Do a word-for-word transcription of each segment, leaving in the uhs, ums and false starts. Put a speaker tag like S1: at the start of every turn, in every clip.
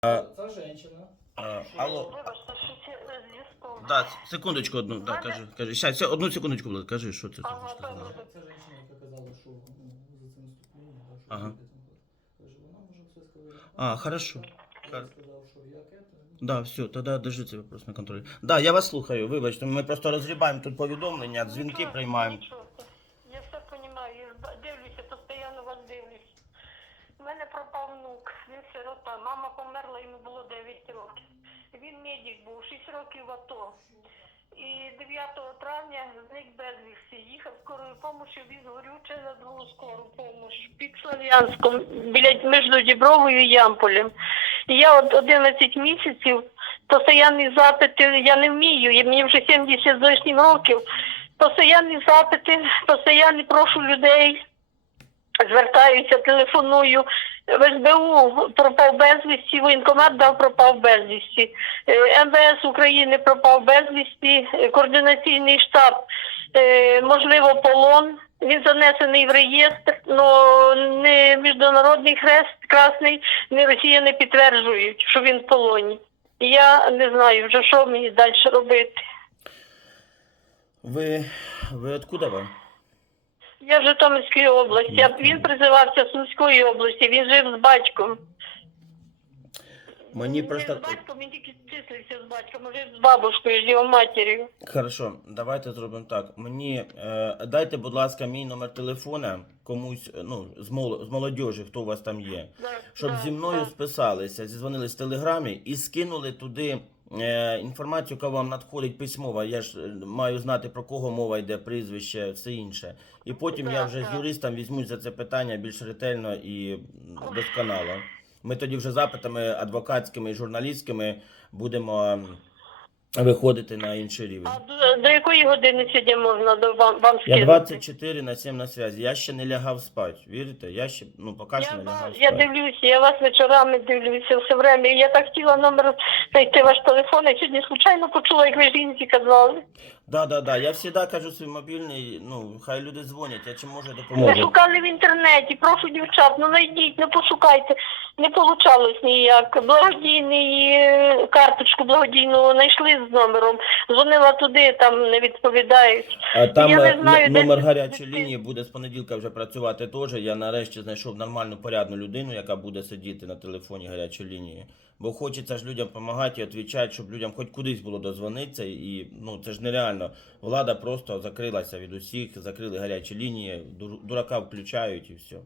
S1: А,
S2: Це жінка.
S1: а, алло,
S3: Вибачте, що це е, зв'язком.
S1: да, секундочку одну, да,
S3: Мене-
S1: кажи, кажи. Щас, ся- одну секундочку, Влад, кажи, що це ти
S3: Ага,
S1: хочеш сказати?
S3: добре.
S2: Це жінка, яка казала, що ну, за цим вступлінням, да, що
S1: Ага.
S2: ви там ходите. Каже, вона може все сказати.
S1: А, хорошо.
S2: Я
S1: Хар-
S2: сказав, що як це.
S1: Да, все, тоді держи цей вопрос на контролі. Да, я вас слухаю, вибачте, ми просто розгрібаємо тут повідомлення, дзвінки
S3: Нічого,
S1: приймаємо.
S3: нічого. Я все розумію, я ж ба- дивлюся, постійно вас дивлюсь. У мене пропав внук, він сирота, мама померла, йому було дев'ять років. Він медик був, шість років в АТО. І дев'ятого травня зник безвісти, їхав скорою помощі, віз горюче на другу скору помощь під Слов'янськом, біля між Дібровою і Ямполем. І я от одинадцять місяців, постійні запити, я не вмію, і мені вже сімдесят з лишнім років, постійні запити, постійні прошу людей, звертаюся, телефоную. В ес бе у пропав безвісті, воєнкомат дав пропав безвісті, е, ем ве ес України пропав безвісті, е, координаційний штаб, е, можливо, полон. Він занесений в реєстр, але не Міжнародний Хрест Красний, ні Росія не підтверджують, що він в полоні. І я не знаю вже, що мені далі робити.
S1: Ви, ви откуда ви?
S3: Я в Житомирській області, а він призивався з Сумської області, він жив з батьком.
S1: Мені
S3: Не
S1: просто...
S3: з батьком, він тільки числився з батьком, а жив з бабушкою, з його матір'ю.
S1: Хорошо, давайте зробимо так. Мені е, дайте, будь ласка, мій номер телефона комусь, ну, з, мол, з молодіжі, хто у вас там є,
S3: Да,
S1: щоб
S3: да,
S1: зі мною
S3: да.
S1: списалися, зізвонились в Телеграмі і скинули туди е, інформацію, яка вам надходить письмова. Я ж е, маю знати, про кого мова йде, прізвище, все інше. І потім
S3: Да,
S1: я вже
S3: да.
S1: з юристом візьмусь за це питання більш ретельно і досконало. Ми тоді вже запитами адвокатськими і журналістськими будемо м, виходити на інший рівень.
S3: А до, до якої години сьогодні можна до вам, вам
S1: Я
S3: скинути?
S1: двадцять чотири на сім на связі. Я ще не лягав спати. Вірите? Я ще, ну, поки що
S3: Я,
S1: не лягав
S3: ба-
S1: спати.
S3: я дивлюся, я вас вечорами дивлюся все время. Я так хотіла номер знайти ваш телефон, я сьогодні случайно почула, як ви жінці казали.
S1: Да, да, да. Я завжди кажу свій мобільний, ну, хай люди дзвонять, я чим можу
S3: Ви
S1: допоможу.
S3: шукали в інтернеті, прошу дівчат, ну знайдіть, ну пошукайте. Не получалось ніяк. Благодійний е, карточку благодійну знайшли з номером. Дзвонила туди, там не відповідають.
S1: А там
S3: Я не
S1: е,
S3: знаю,
S1: н-
S3: де-
S1: номер гарячої
S3: де-
S1: лінії буде з понеділка вже працювати теж. Я нарешті знайшов нормальну порядну людину, яка буде сидіти на телефоні гарячої лінії. Бо хочеться ж людям допомагати і відповідати, щоб людям хоч кудись було дозвонитися. І ну це ж нереально. Влада просто закрилася від усіх, закрили гарячі лінії, дур- дурака включають і все.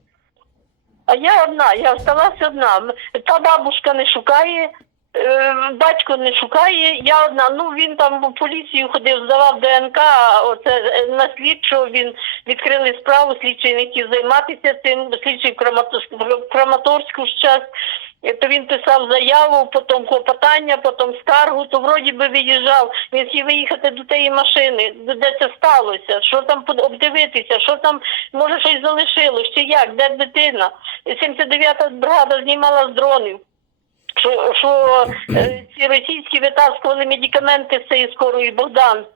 S3: А я одна, я осталась одна. Та бабушка не шукає, е, батько не шукає, я одна. Ну він там в поліцію ходив, здавав де ен ка, а оце е, на слідчого він відкрили справу, слідчий не хотів займатися цим, слідчий в Краматорську, в Краматорську зараз. То він писав заяву, потім клопотання, потім скаргу, то вроді би виїжджав. Він хотів виїхати до тієї машини, де це сталося, що там под- обдивитися, що там, може, щось залишилось, чи як, де дитина. сімдесят дев'ята бригада знімала з дронів, що, що е, ці російські витаскували медикаменти з цієї скорої Богдан.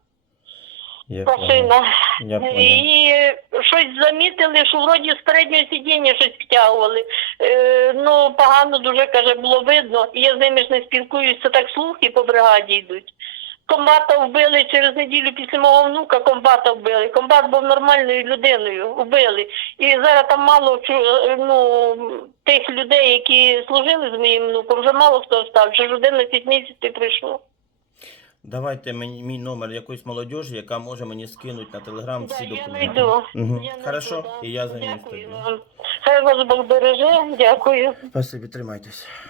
S1: Я
S3: Машина.
S1: Я понял.
S3: І щось замітили, що вроді з переднього сидіння щось втягували. Е, ну, погано дуже, каже, було видно. І я з ними ж не спілкуюся, так слухи по бригаді йдуть. Комбата вбили через неділю після мого внука, комбата вбили. Комбат був нормальною людиною, вбили. І зараз там мало чу- ну, тих людей, які служили з моїм внуком, вже мало хто став, вже ж одинадцять місяців прийшло.
S1: Давайте мені мій номер якоїсь молодіжі, яка може мені скинути на телеграм
S3: Да,
S1: всі
S3: я
S1: документи.
S3: найду.
S1: Угу.
S3: Я найду,
S1: Хорошо,
S3: да.
S1: і я займусь
S3: Дякую
S1: тобі.
S3: вам. Хай вас Бог береже, дякую.
S1: Спасибі, тримайтесь.